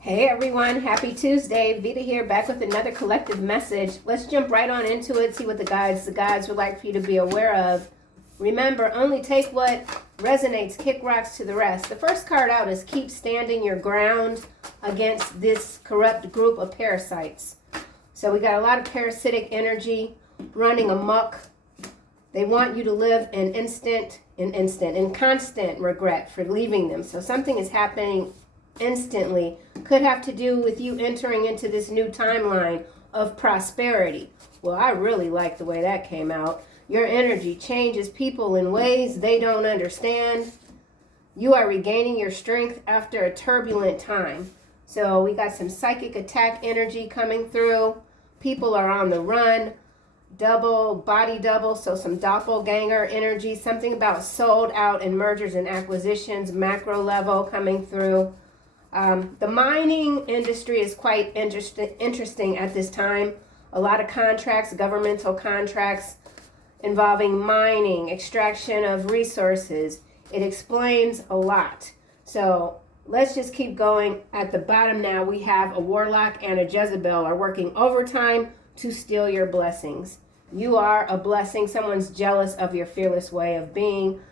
Hey everyone, happy Tuesday. Veda here, back with another collective message. Let's jump right on into it, see what the guides would like for you to be aware of. Remember, only take what resonates, kick rocks to the rest. The first card out is keep standing your ground against this corrupt group of parasites. So we got a lot of parasitic energy running amok. They want you to live in constant regret for leaving them. So something is happening instantly. Could have to do with you entering into this new timeline of prosperity. Well, I really like the way that came out. Your energy changes people in ways they don't understand. You are regaining your strength after a turbulent time. So we got some psychic attack energy coming through. People are on the run. Body double, so some doppelganger energy. Something about sold out in mergers and acquisitions, macro level coming through. The mining industry is quite interesting at this time. A lot of contracts, governmental contracts involving mining, extraction of resources. It explains a lot. So let's just keep going. At the bottom now, we have a warlock and a Jezebel are working overtime to steal your blessings. You are a blessing. Someone's jealous of your fearless way of being.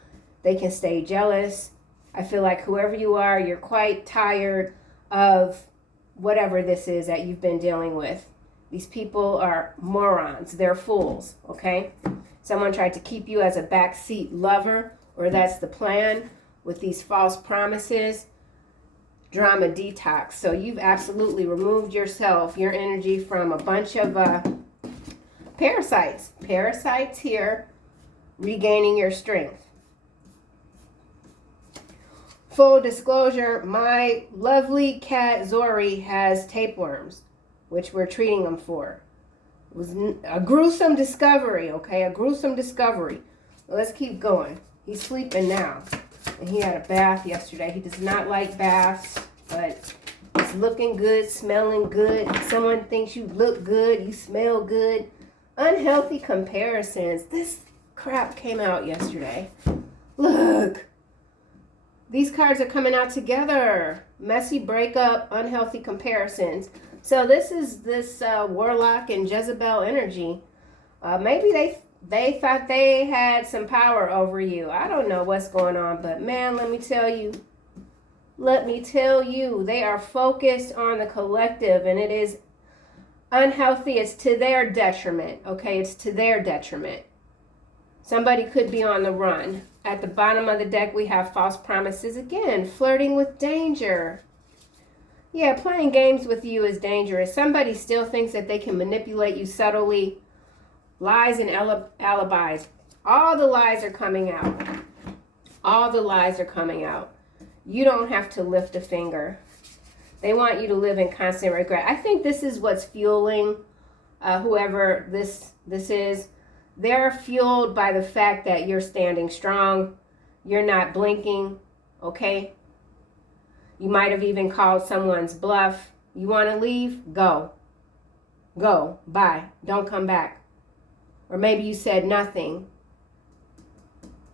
They can stay jealous. I feel like whoever you are, you're quite tired of whatever this is that you've been dealing with. These people are morons. They're fools, okay? Someone tried to keep you as a backseat lover, or that's the plan with these false promises. Drama detox. So you've absolutely removed yourself, your energy from a bunch of parasites. Parasites here, regaining your strength. Full disclosure, my lovely cat Zori has tapeworms, which we're treating them for. It was a gruesome discovery, okay? A gruesome discovery. Let's keep going. He's sleeping now, and he had a bath yesterday. He does not like baths, but it's looking good, smelling good. Someone thinks you look good, you smell good. Unhealthy comparisons. This crap came out yesterday. Look. These cards are coming out together. Messy breakup, unhealthy comparisons. So this is this warlock and Jezebel energy. Maybe they thought they had some power over you. I don't know what's going on, but man, let me tell you, they are focused on the collective, and it is unhealthy. It's to their detriment, okay? It's to their detriment. Somebody could be on the run. At the bottom of the deck, we have false promises again, flirting with danger. Yeah, playing games with you is dangerous. Somebody still thinks that they can manipulate you subtly. Lies and alibis. All the lies are coming out. All the lies are coming out. You don't have to lift a finger. They want you to live in constant regret. I think this is what's fueling whoever this is. They're fueled by the fact that you're standing strong. You're not blinking, okay? You might have even called someone's bluff. You want to leave? Go. Go. Bye. Don't come back. Or maybe you said nothing.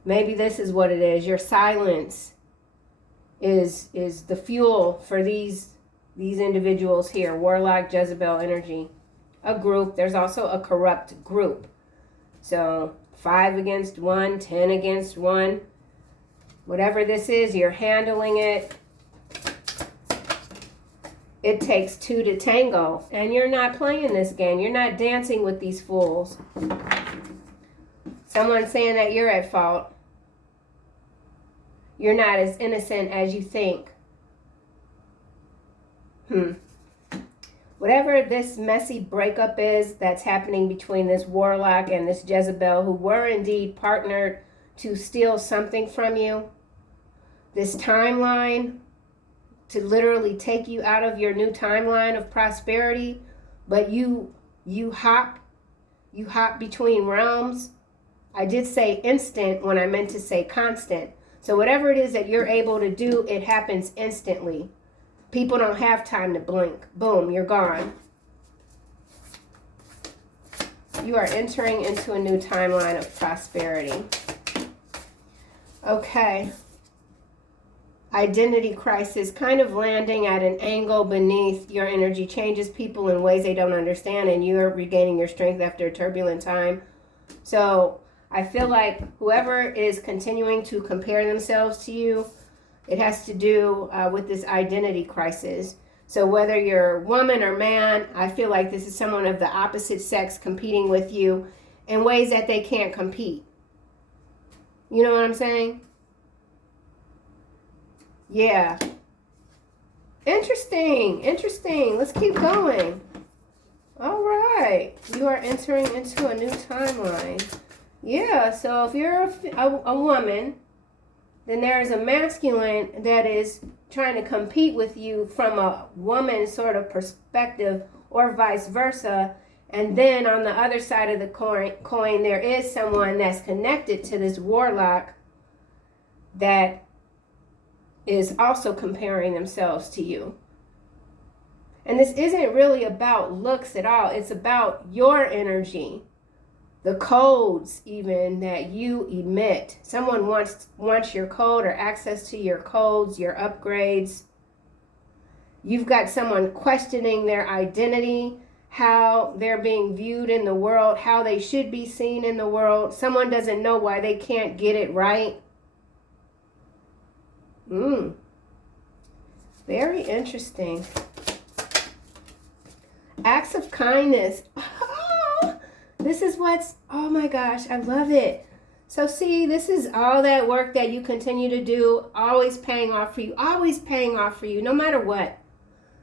Maybe this is what it is. Your silence is the fuel for these individuals here. Warlock, Jezebel energy. A group. There's also a corrupt group. So 5 against 1, 10 against 1. Whatever this is, you're handling it. It takes 2 to tango. And you're not playing this game. You're not dancing with these fools. Someone's saying that you're at fault. You're not as innocent as you think. Whatever this messy breakup is that's happening between this warlock and this Jezebel, who were indeed partnered to steal something from you, this timeline to literally take you out of your new timeline of prosperity, but you hop between realms. I did say instant when I meant to say constant. So whatever it is that you're able to do, it happens instantly. People don't have time to blink. Boom, you're gone. You are entering into a new timeline of prosperity. Okay. identity crisis, kind of landing at an angle beneath your energy, changes people in ways they don't understand, and you're regaining your strength after a turbulent time. So I feel like whoever is continuing to compare themselves to you, it has to do with this identity crisis. So whether you're woman or man, I feel like this is someone of the opposite sex competing with you in ways that they can't compete. You know what I'm saying? Yeah. Interesting. Let's keep going. All right. You are entering into a new timeline. Yeah, so if you're a woman, then there is a masculine that is trying to compete with you from a woman sort of perspective, or vice versa. And then on the other side of the coin, there is someone that's connected to this warlock that is also comparing themselves to you. And this isn't really about looks at all. It's about your energy, the codes even that you emit. Someone wants your code or access to your codes, your upgrades. You've got someone questioning their identity, how they're being viewed in the world, how they should be seen in the world. Someone doesn't know why they can't get it right. Very interesting. Acts of kindness. This is oh my gosh, I love it. So see, this is all that work that you continue to do, always paying off for you, no matter what.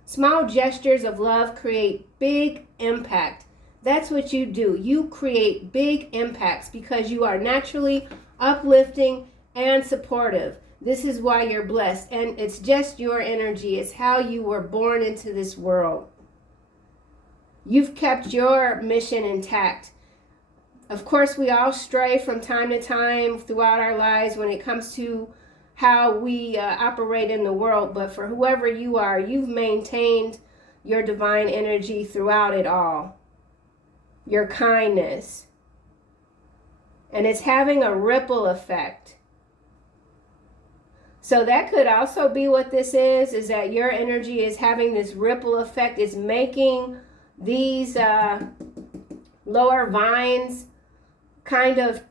Small gestures of love create big impact. That's what you do. You create big impacts because you are naturally uplifting and supportive. This is why you're blessed. And it's just your energy. It's how you were born into this world. You've kept your mission intact. Of course, we all stray from time to time throughout our lives when it comes to how we operate in the world. But for whoever you are, you've maintained your divine energy throughout it all. Your kindness. And it's having a ripple effect. So that could also be what this is that your energy is having this ripple effect, is making these lower vines kind of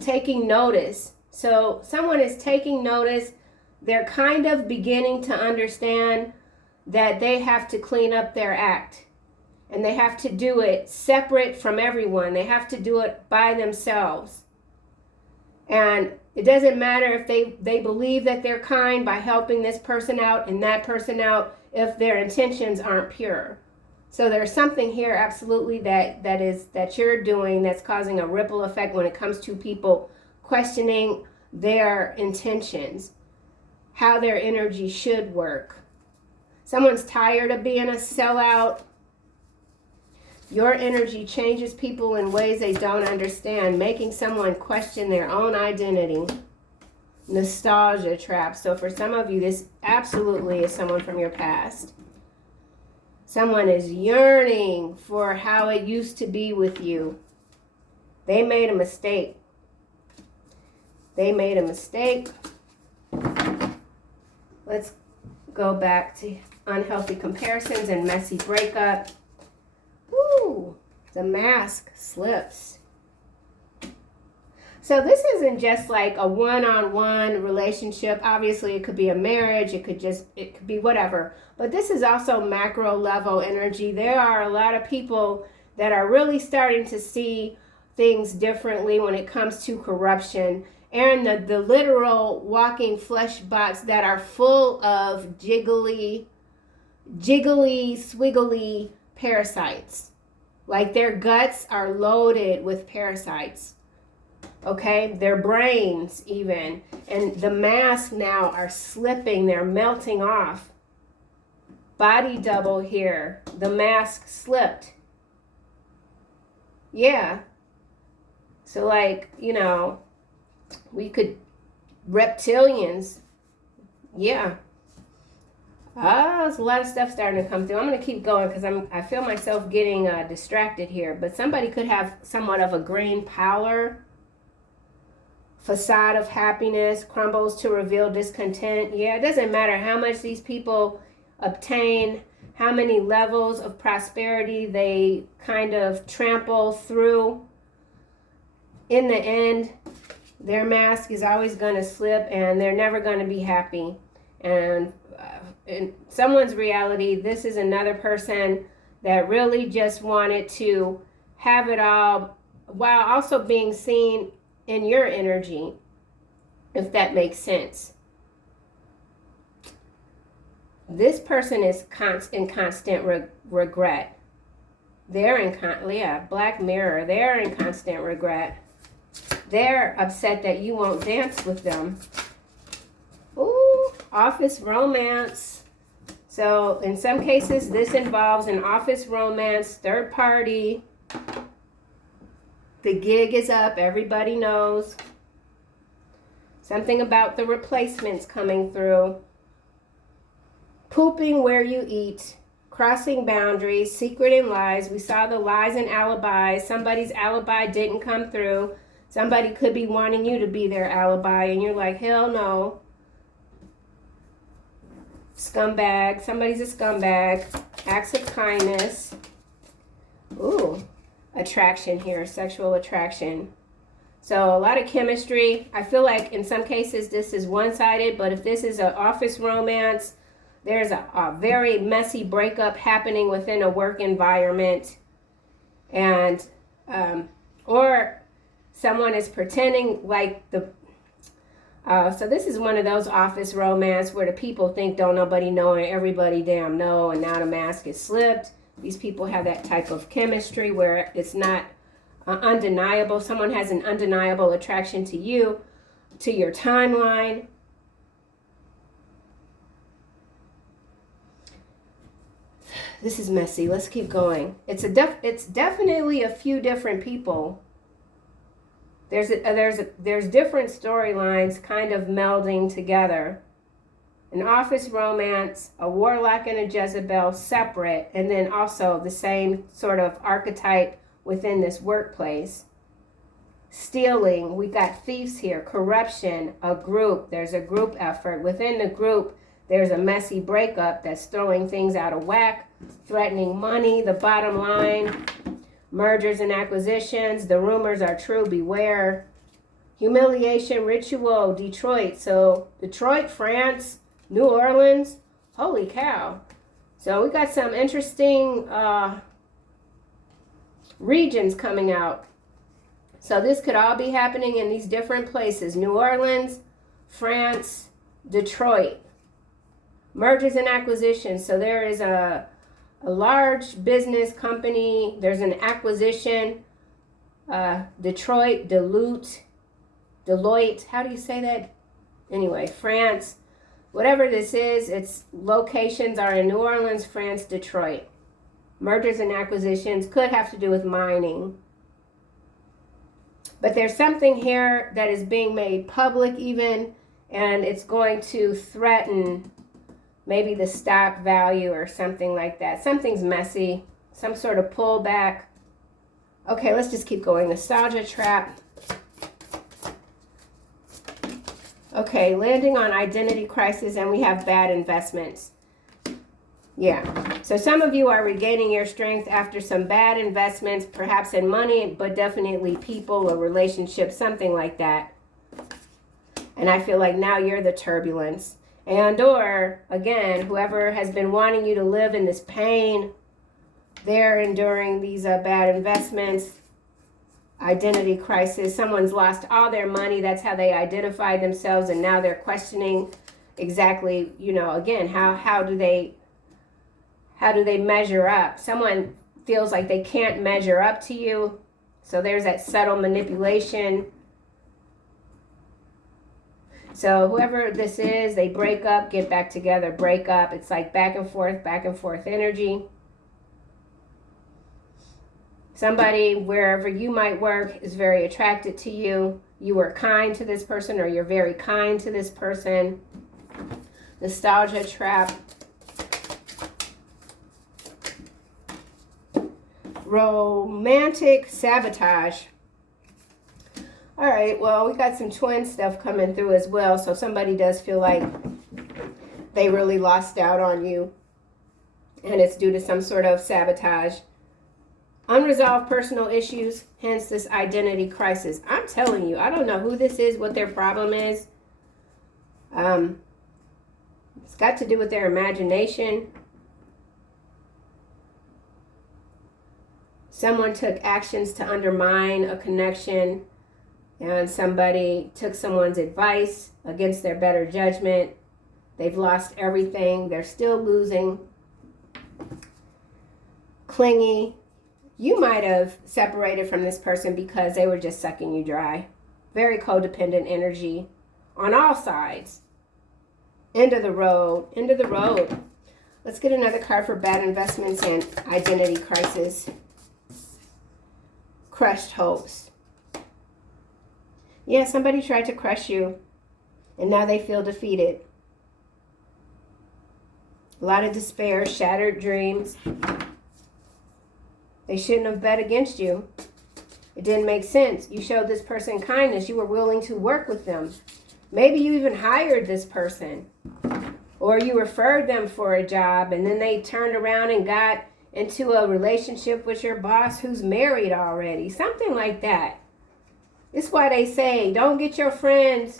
taking notice. So someone is taking notice. They're kind of beginning to understand that they have to clean up their act. And they have to do it separate from everyone. They have to do it by themselves. And it doesn't matter if they believe that they're kind by helping this person out and that person out if their intentions aren't pure. So there's something here absolutely that you're doing that's causing a ripple effect when it comes to people questioning their intentions, how their energy should work. Someone's tired of being a sellout. Your energy changes people in ways they don't understand, making someone question their own identity. Nostalgia trap. So for some of you, this absolutely is someone from your past. Someone is yearning for how it used to be with you. They made a mistake. Let's go back to unhealthy comparisons and messy breakup. Woo! The mask slips. So this isn't just like a one-on-one relationship. Obviously, it could be a marriage. It could be whatever. But this is also macro level energy. There are a lot of people that are really starting to see things differently when it comes to corruption and the literal walking flesh bots that are full of jiggly, swiggly parasites. Like their guts are loaded with parasites. Okay, their brains even. And the masks now are slipping. They're melting off. Body double here. The mask slipped. Yeah. So like, we could, reptilians. Yeah. There's a lot of stuff starting to come through. I'm going to keep going because I feel myself getting distracted here. But somebody could have somewhat of a green pallor facade of happiness crumbles to reveal discontent. Yeah, it doesn't matter how much these people obtain, how many levels of prosperity they kind of trample through. In the end, their mask is always going to slip and they're never going to be happy. And in someone's reality, this is another person that really just wanted to have it all while also being seen in your energy, if that makes sense. This person is in constant regret. They're in Black Mirror. They're in constant regret. They're upset that you won't dance with them. Ooh, office romance. So in some cases, this involves an office romance, third party. The gig is up, everybody knows. Something about the replacements coming through. Pooping where you eat. Crossing boundaries, secret and lies. We saw the lies and alibis. Somebody's alibi didn't come through. Somebody could be wanting you to be their alibi and you're like, hell no. Scumbag. Somebody's a scumbag. Acts of kindness. Ooh. Attraction here. Sexual attraction. So a lot of chemistry. I feel like in some cases this is one-sided, but if this is an office romance, there's a very messy breakup happening within a work environment. And, or someone is pretending like so this is one of those office romance where the people think don't nobody know and everybody damn know, and now the mask is slipped. These people have that type of chemistry where it's not undeniable. Someone has an undeniable attraction to you, to your timeline. This is messy. Let's keep going. It's definitely a few different people. There's different storylines kind of melding together. An office romance, a warlock and a Jezebel separate, and then also the same sort of archetype within this workplace. Stealing, we got thieves here. Corruption, a group. There's a group effort. Within the group, there's a messy breakup that's throwing things out of whack, threatening money, the bottom line. Mergers and acquisitions, the rumors are true, beware. Humiliation, ritual, Detroit. So Detroit, France, New Orleans, holy cow. So we got some interesting regions coming out. So this could all be happening in these different places. New Orleans, France, Detroit. Mergers and acquisitions. So there is a large business company. There's an acquisition. Detroit, Deloitte. How do you say that? Anyway, France. Whatever this is, its locations are in New Orleans, France, Detroit. Mergers and acquisitions could have to do with mining. But there's something here that is being made public even, and it's going to threaten maybe the stock value or something like that. Something's messy, some sort of pullback. Okay, let's just keep going. Nostalgia trap. Okay, landing on identity crisis, and we have bad investments. Yeah, so some of you are regaining your strength after some bad investments, perhaps in money, but definitely people or relationships, something like that. And I feel like now you're the turbulence. And or, again, whoever has been wanting you to live in this pain, they're enduring these bad investments, identity crisis. Someone's lost all their money. That's how they identify themselves. And now they're questioning exactly, you know, again, how do they measure up? Someone feels like they can't measure up to you. So there's that subtle manipulation. So whoever this is, they break up, get back together, break up. It's like back and forth energy. Somebody, wherever you might work, is very attracted to you. You were kind to this person, or you're very kind to this person. Nostalgia trap. Romantic sabotage. All right, well, we got some twin stuff coming through as well. So somebody does feel like they really lost out on you, and it's due to some sort of sabotage. Unresolved personal issues, hence this identity crisis. I'm telling you, I don't know who this is, what their problem is. It's got to do with their imagination. Someone took actions to undermine a connection, and somebody took someone's advice against their better judgment. They've lost everything. They're still losing. Clingy. You might have separated from this person because they were just sucking you dry. Very codependent energy on all sides. End of the road. End of the road. Let's get another card for bad investments and identity crisis. Crushed hopes. Yeah, somebody tried to crush you, and now they feel defeated. A lot of despair, shattered dreams. They shouldn't have bet against you. It didn't make sense. You showed this person kindness. You were willing to work with them. Maybe you even hired this person. Or you referred them for a job, and then they turned around and got into a relationship with your boss who's married already. Something like that. It's why they say, don't get your friends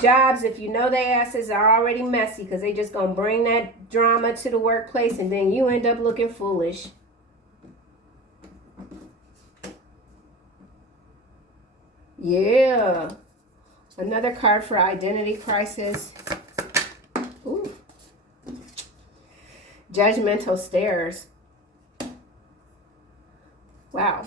jobs if you know their asses are already messy, because they just gonna bring that drama to the workplace, and then you end up looking foolish. Yeah. Another card for identity crisis. Ooh. Judgmental stares. Wow.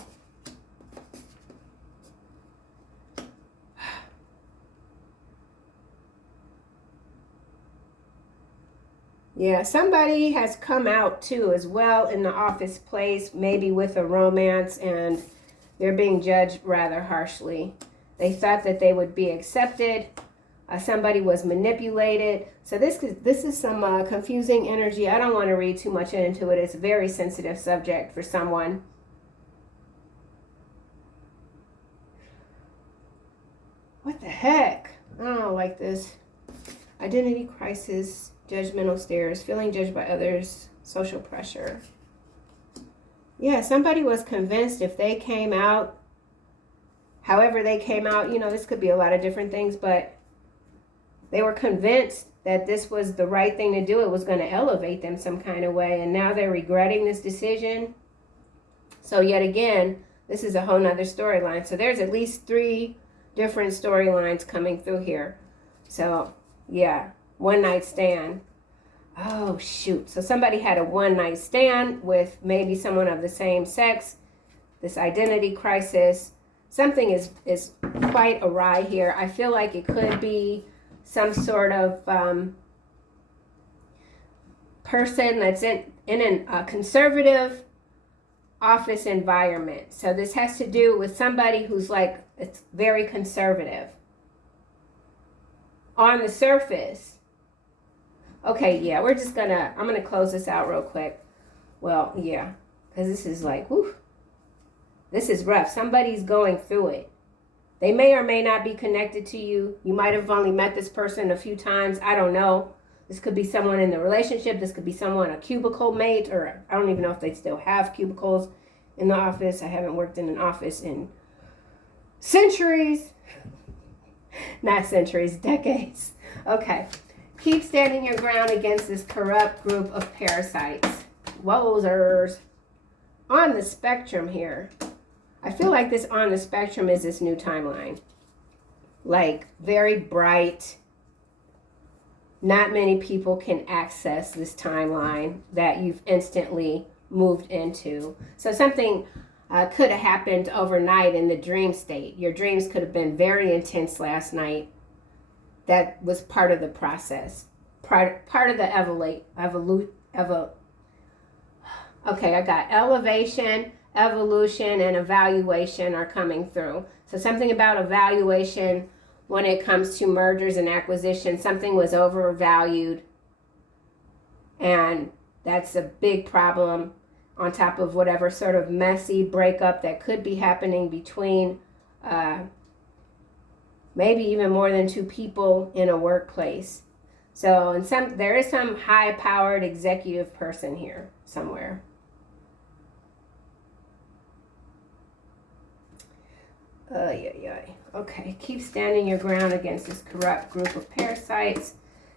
Yeah, somebody has come out too as well in the office place, maybe with a romance, and they're being judged rather harshly. They thought that they would be accepted. Somebody was manipulated. So this is some confusing energy. I don't want to read too much into it. It's a very sensitive subject for someone. What the heck? I don't like this. Identity crisis, judgmental stares, feeling judged by others, social pressure. Yeah, somebody was convinced if they came out, however they came out, you know, this could be a lot of different things, but they were convinced that this was the right thing to do. It was going to elevate them some kind of way, and now they're regretting this decision. So yet again, this is a whole nother storyline. So there's at least 3 different storylines coming through here. So yeah, one night stand. Oh, shoot. So somebody had a one-night stand with maybe someone of the same sex. This identity crisis. Something is quite awry here. I feel like it could be some sort of person that's in a conservative office environment. So this has to do with somebody who's like, it's very conservative. On the surface. Okay, yeah, I'm gonna close this out real quick. Well, yeah, because this is like, whew, this is rough. Somebody's going through it. They may or may not be connected to you. You might have only met this person a few times. I don't know. This could be someone in the relationship. This could be someone, a cubicle mate, or I don't even know if they still have cubicles in the office. I haven't worked in an office in centuries. Not centuries, decades. Okay. Keep standing your ground against this corrupt group of parasites. Wowzers. On the spectrum here. I feel like this on the spectrum is this new timeline. Like, very bright. Not many people can access this timeline that you've instantly moved into. So something could have happened overnight in the dream state. Your dreams could have been very intense last night. That was part of the process. Part of the okay, I got elevation, evolution, and evaluation are coming through. So something about evaluation when it comes to mergers and acquisitions, something was overvalued. And that's a big problem on top of whatever sort of messy breakup that could be happening between maybe even more than 2 people in a workplace. So, and there is some high-powered executive person here somewhere. Okay, keep standing your ground against this corrupt group of parasites.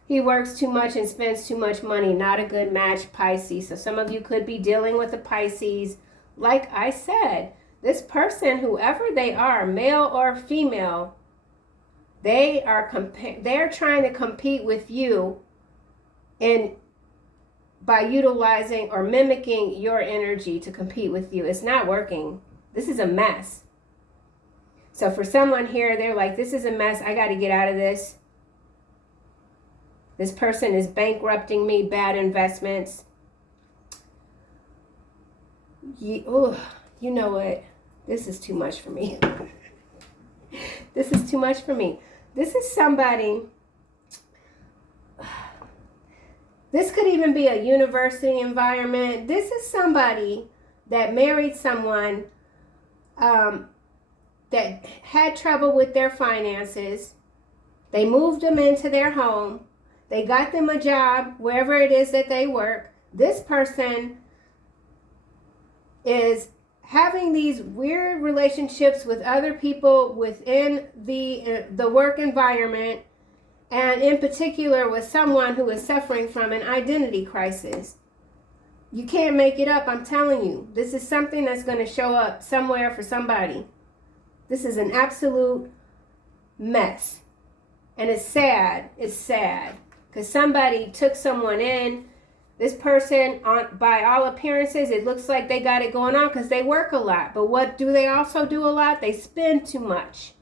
He works too much and spends too much money. Not a good match, Pisces. So some of you could be dealing with a Pisces. Like I said, this person, whoever they are, male or female, they're trying to compete with you by utilizing or mimicking your energy to compete with you. It's not working. This is a mess. So for someone here, they're like, this is a mess. I got to get out of this. This person is bankrupting me, bad investments. You know what? This is too much for me. This is too much for me. This is somebody, this could even be a university environment. This is somebody that married someone that had trouble with their finances. They moved them into their home. They got them a job wherever it is that they work. This person is having these weird relationships with other people within the work environment, and in particular with someone who is suffering from an identity crisis. You can't make it up, I'm telling you. This is something that's going to show up somewhere for somebody. This is an absolute mess. And it's sad. It's sad. Because somebody took someone in. This person, by all appearances, it looks like they got it going on because they work a lot. But what do they also do a lot? They spend too much.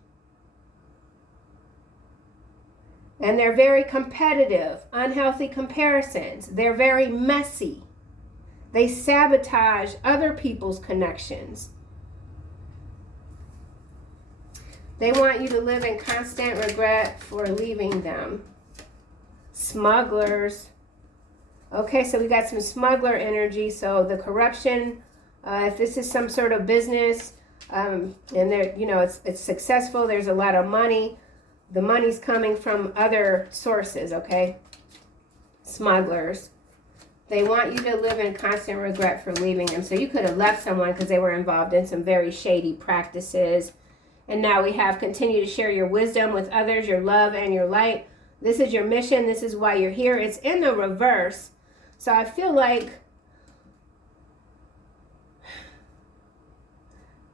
And they're very competitive, unhealthy comparisons. They're very messy. They sabotage other people's connections. They want you to live in constant regret for leaving them. Smugglers. Okay, so we got some smuggler energy. So the corruption, if this is some sort of business, and there, it's successful, there's a lot of money. The money's coming from other sources, okay? Smugglers. They want you to live in constant regret for leaving them. So you could have left someone because they were involved in some very shady practices. And now we have continue to share your wisdom with others, your love and your light. This is your mission. This is why you're here. It's in the reverse. So I feel like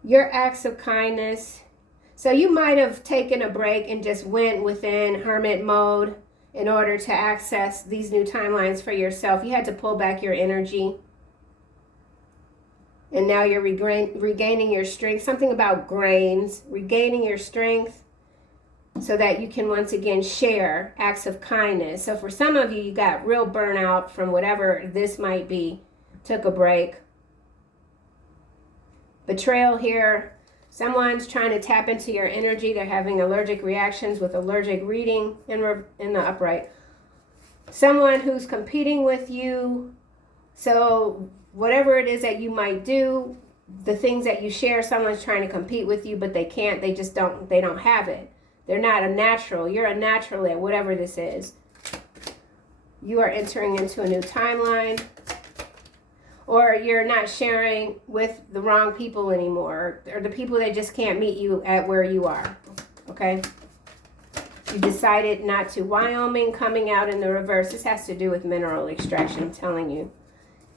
your acts of kindness. So you might have taken a break and just went within hermit mode in order to access these new timelines for yourself. You had to pull back your energy. And now you're regaining your strength. Something about grains, regaining your strength so that you can once again share acts of kindness. So for some of you, you got real burnout from whatever this might be. Took a break. Betrayal here. Someone's trying to tap into your energy. They're having allergic reactions with allergic reading in the upright. Someone who's competing with you. So whatever it is that you might do, the things that you share, someone's trying to compete with you, but they can't. They just don't have it. They're not a natural. You're a natural at whatever this is. You are entering into a new timeline. Or you're not sharing with the wrong people anymore. Or the people that just can't meet you at where you are. Okay? You decided not to. Wyoming coming out in the reverse. This has to do with mineral extraction, I'm telling you.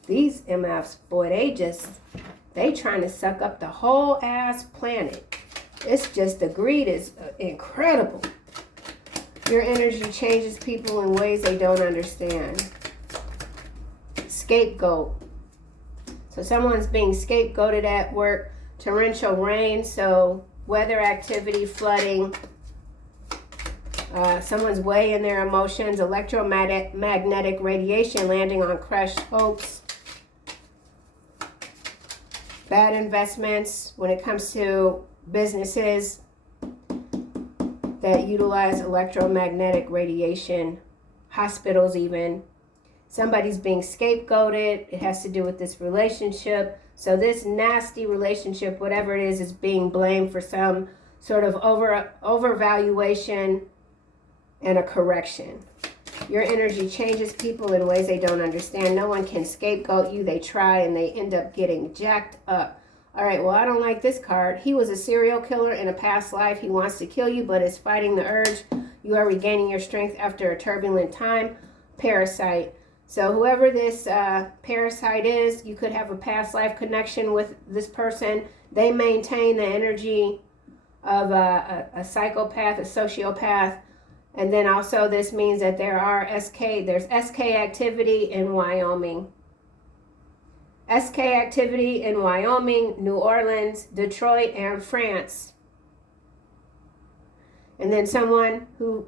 These MFs, boy, they trying to suck up the whole ass planet. It's just, the greed is incredible. Your energy changes people in ways they don't understand. Scapegoat. So someone's being scapegoated at work. Torrential rain, so weather activity, flooding. Someone's weighing their emotions. Electromagnetic radiation landing on crushed hopes. Bad investments when it comes to businesses that utilize electromagnetic radiation. Hospitals even. Somebody's being scapegoated. It has to do with this relationship. So this nasty relationship, whatever it is being blamed for some sort of overvaluation and a correction. Your energy changes people in ways they don't understand. No one can scapegoat you. They try and they end up getting jacked up. All right, well, I don't like this card. He was a serial killer in a past life. He wants to kill you, but is fighting the urge. You are regaining your strength after a turbulent time. Parasite. So whoever this parasite is, you could have a past life connection with this person. They maintain the energy of a psychopath, a sociopath. And then also this means that there's SK activity in Wyoming. SK activity in Wyoming, New Orleans, Detroit, and France. And then someone who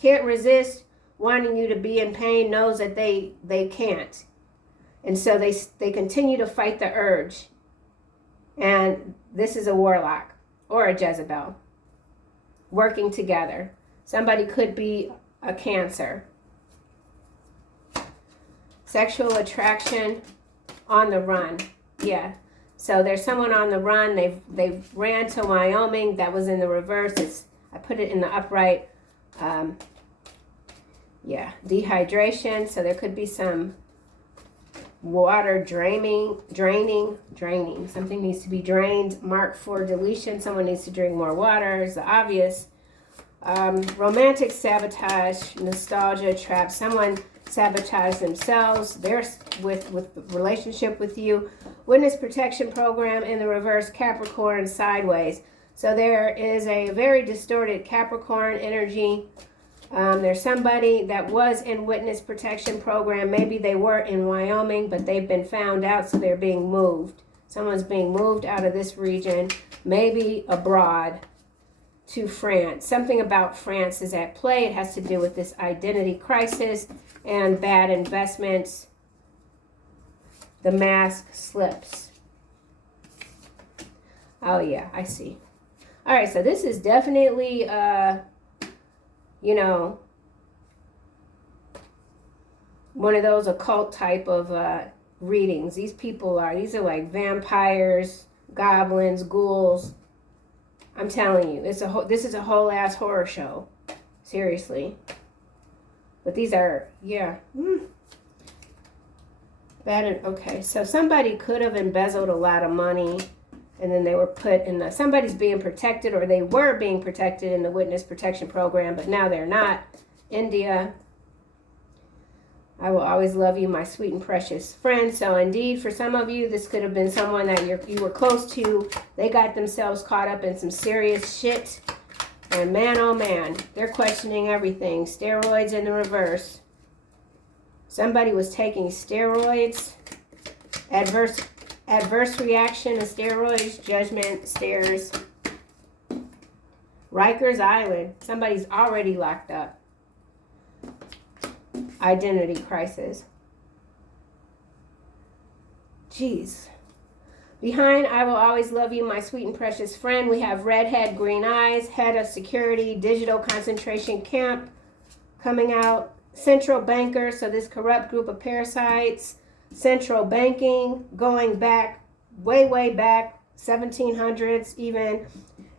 can't resist wanting you to be in pain knows that they can't. And so they continue to fight the urge. And this is a warlock or a Jezebel working together. Somebody could be a Cancer. Sexual attraction on the run. Yeah. So there's someone on the run. They've ran to Wyoming. That was in the reverse. I put it in the upright. Yeah. Dehydration. So there could be some water draining. Something needs to be drained. Mark for deletion. Someone needs to drink more water. It's the obvious. Romantic sabotage, nostalgia trap. Someone sabotaged themselves. They're with relationship with you. Witness protection program in the reverse. Capricorn sideways. So there is a very distorted Capricorn energy. There's somebody that was in witness protection program. Maybe they were in Wyoming, but they've been found out, so they're being moved. Someone's being moved out of this region, maybe abroad to France. Something about France is at play. It has to do with this identity crisis and bad investments. The mask slips. Oh yeah, I see. All right, so this is definitely, one of those occult type of readings. These are like vampires, goblins, ghouls. I'm telling you, this is a whole ass horror show. Seriously. But these are, yeah. Bad. Okay, so somebody could have embezzled a lot of money, and then they were put in somebody's being protected, or they were being protected in the witness protection program, but now they're not. India. I will always love you, my sweet and precious friend. So indeed, for some of you, this could have been someone that you were close to. They got themselves caught up in some serious shit. And man, oh man, they're questioning everything. Steroids in the reverse. Somebody was taking steroids. Adverse reaction to steroids. Judgment, stairs. Rikers Island. Somebody's already locked up. Identity crisis. Jeez. Behind I will always love you, my sweet and precious friend, we have redhead, green eyes, head of security, digital concentration camp coming out, central banker, so this corrupt group of parasites, central banking, going back, way back, 1700s even.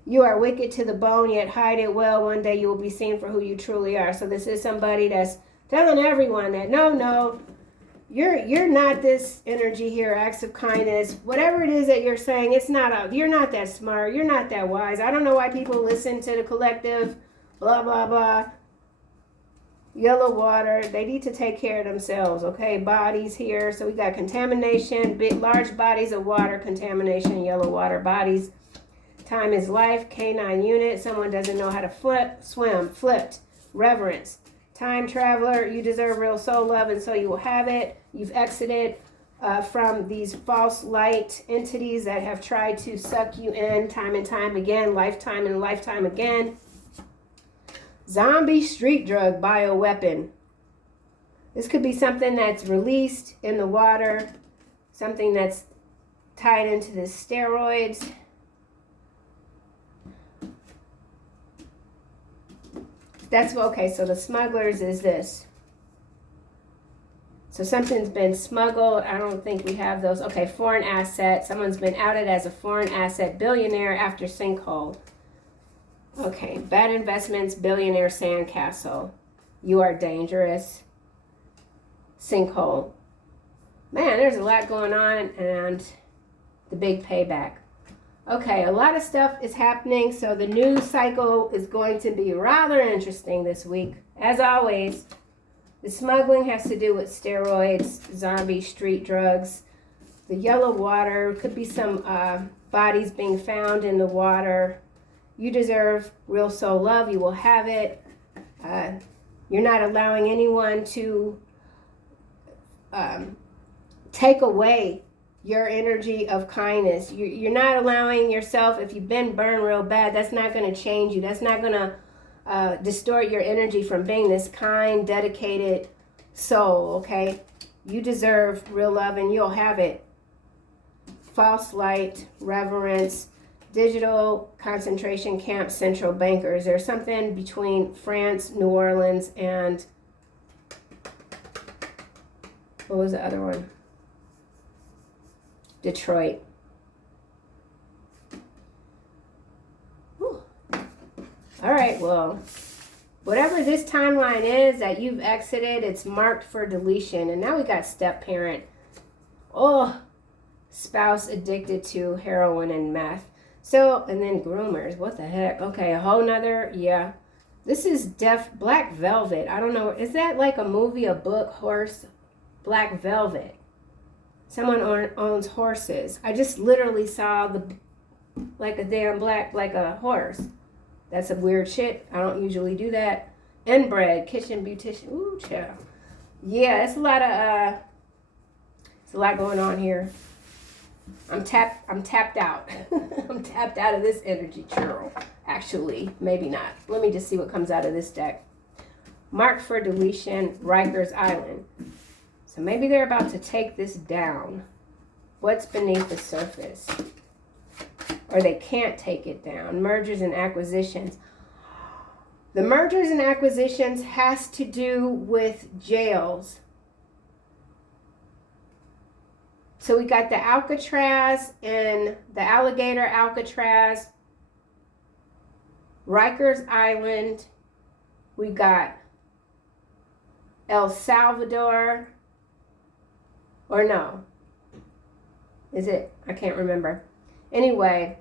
You are wicked to the bone, yet hide it well. One day you will be seen for who you truly are. So this is somebody that's telling everyone that no, you're not this energy here, acts of kindness, whatever it is that you're saying, you're not that smart, you're not that wise. I don't know why people listen to the collective, blah, blah, blah. Yellow water, they need to take care of themselves, okay? Bodies here, so we got contamination, large bodies of water, contamination, yellow water bodies. Time is life, K9 unit, someone doesn't know how to swim, flipped, reverence. Time traveler, you deserve real soul love, and so you will have it. You've exited from these false light entities that have tried to suck you in time and time again, lifetime and lifetime again. Zombie street drug bioweapon. This could be something that's released in the water, something that's tied into the steroids. That's okay, so the smugglers is this. So something's been smuggled. I don't think we have those. Okay, foreign asset. Someone's been outed as a foreign asset billionaire after sinkhole. Okay, bad investments, billionaire sandcastle. You are dangerous. Sinkhole. Man, there's a lot going on, and the big payback. Okay, a lot of stuff is happening, so the news cycle is going to be rather interesting this week. As always, the smuggling has to do with steroids, zombie street drugs. The yellow water, could be some bodies being found in the water. You deserve real soul love. You will have it. You're not allowing anyone to take away your energy of kindness. You're not allowing yourself, if you've been burned real bad, that's not going to change you. That's not going to distort your energy from being this kind, dedicated soul, okay? You deserve real love and you'll have it. False light, reverence, digital concentration camp, central bankers. There's something between France, New Orleans, and what was the other one? Detroit. Whew. All right, well, whatever this timeline is that you've exited, it's marked for deletion. And now we got step parent. Oh, spouse addicted to heroin and meth. So, and then groomers. What the heck? Okay, a whole nother, yeah. This is Black Velvet. I don't know. Is that like a movie, a book, horse? Black Velvet. Someone owns horses. I just literally saw like a damn black, like a horse. That's some weird shit. I don't usually do that. Inbred, kitchen beautician. Ooh, child. Yeah, it's a lot going on here. I'm tapped out. I'm tapped out of this energy churl. Actually, maybe not. Let me just see what comes out of this deck. Marked for deletion, Rikers Island. So maybe they're about to take this down. What's beneath the surface? Or they can't take it down. Mergers and acquisitions. The mergers and acquisitions has to do with jails. So we got the Alcatraz and the alligator Alcatraz. Rikers Island. We got El Salvador. Or no. Is it? I can't remember. Anyway,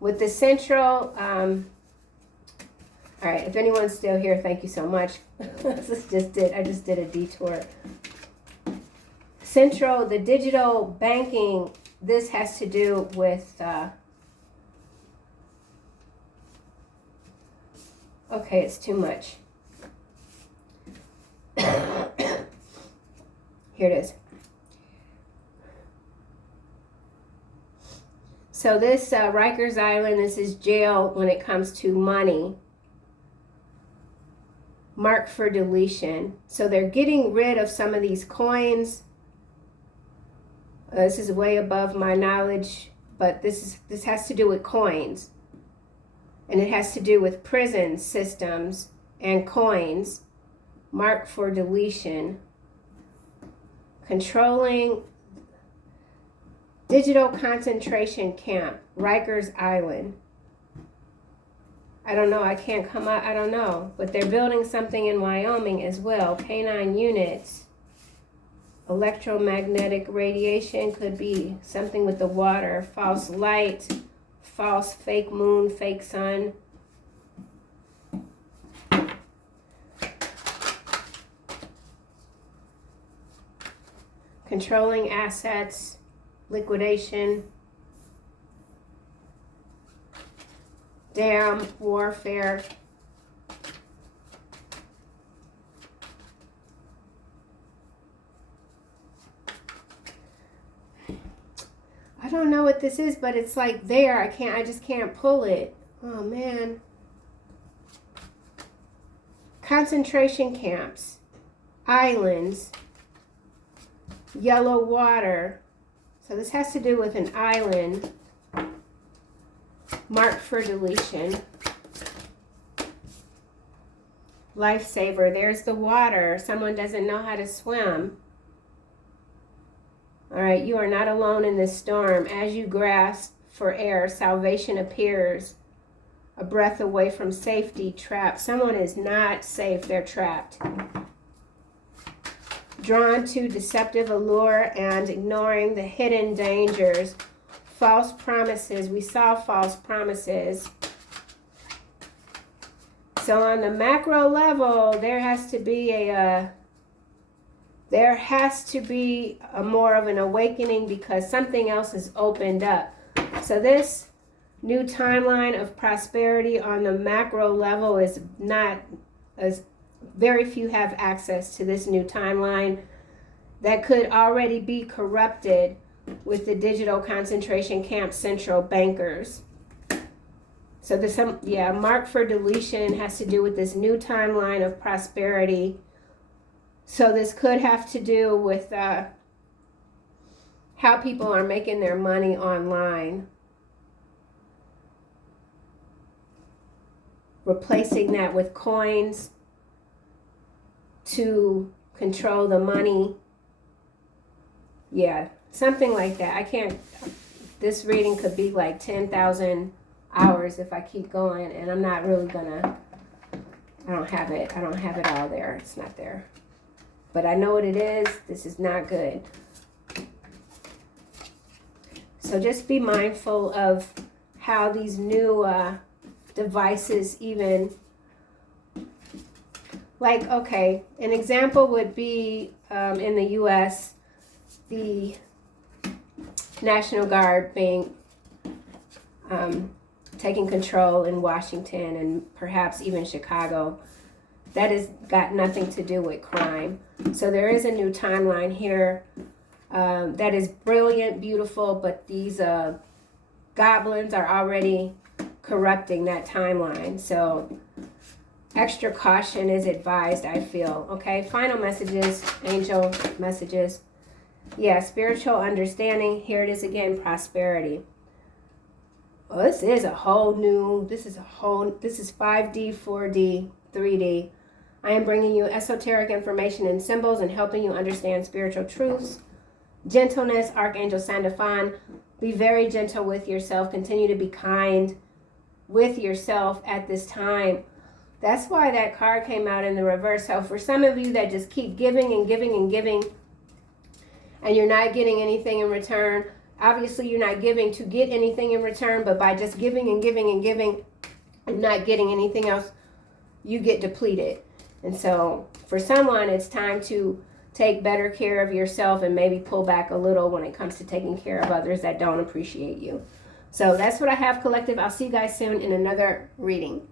with the central, all right, if anyone's still here, thank you so much. I just did a detour. Central, the digital banking, this has to do with, okay, it's too much. Here it is. So this Rikers Island, this is jail when it comes to money. Marked for deletion. So they're getting rid of some of these coins. This is way above my knowledge, but this has to do with coins. And it has to do with prison systems and coins. Marked for deletion. Controlling digital concentration camp, Rikers Island. I don't know, I can't come out, I don't know. But they're building something in Wyoming as well. Canine units. Electromagnetic radiation could be something with the water. False light, false fake moon, fake sun. Controlling assets, liquidation, dam, warfare. I don't know what this is, but it's like there. I just can't pull it. Oh man. Concentration camps, islands, yellow water. So this has to do with an island marked for deletion. Lifesaver, there's the water. Someone doesn't know how to swim. All right, you are not alone in this storm. As you grasp for air, salvation appears. a breath away from safety, trapped. Someone is not safe, they're trapped. Drawn to deceptive allure and ignoring the hidden dangers. False promises. We saw false promises. So on the macro level, there has to be a more of an awakening because something else has opened up. So this new timeline of prosperity on the macro level is not as very few have access to this new timeline that could already be corrupted with the digital concentration camp central bankers. So there's some, mark for deletion has to do with this new timeline of prosperity. So this could have to do with how people are making their money online. Replacing that with coins to control the money. Yeah, something like that. I can't, this reading could be like 10,000 hours if I keep going, and I'm not really gonna, I don't have it all there. It's not there. But I know what it is. This is not good. So just be mindful of how these new devices even, like, okay, an example would be in the U.S., the National Guard being taking control in Washington and perhaps even Chicago. That has got nothing to do with crime. So there is a new timeline here that is brilliant, beautiful, but these goblins are already corrupting that timeline. So extra caution is advised, I feel. Okay, final messages, angel messages. Yeah, spiritual understanding. Here it is again, prosperity. Well, this is 5D, 4D, 3D. I am bringing you esoteric information and symbols and helping you understand spiritual truths. Gentleness, Archangel Sandalphon. Be very gentle with yourself. Continue to be kind with yourself at this time. That's why that card came out in the reverse. So for some of you that just keep giving and giving and giving, and you're not getting anything in return, obviously you're not giving to get anything in return, but by just giving and giving and giving and not getting anything else, you get depleted. And so for someone, it's time to take better care of yourself and maybe pull back a little when it comes to taking care of others that don't appreciate you. So that's what I have, collective. I'll see you guys soon in another reading.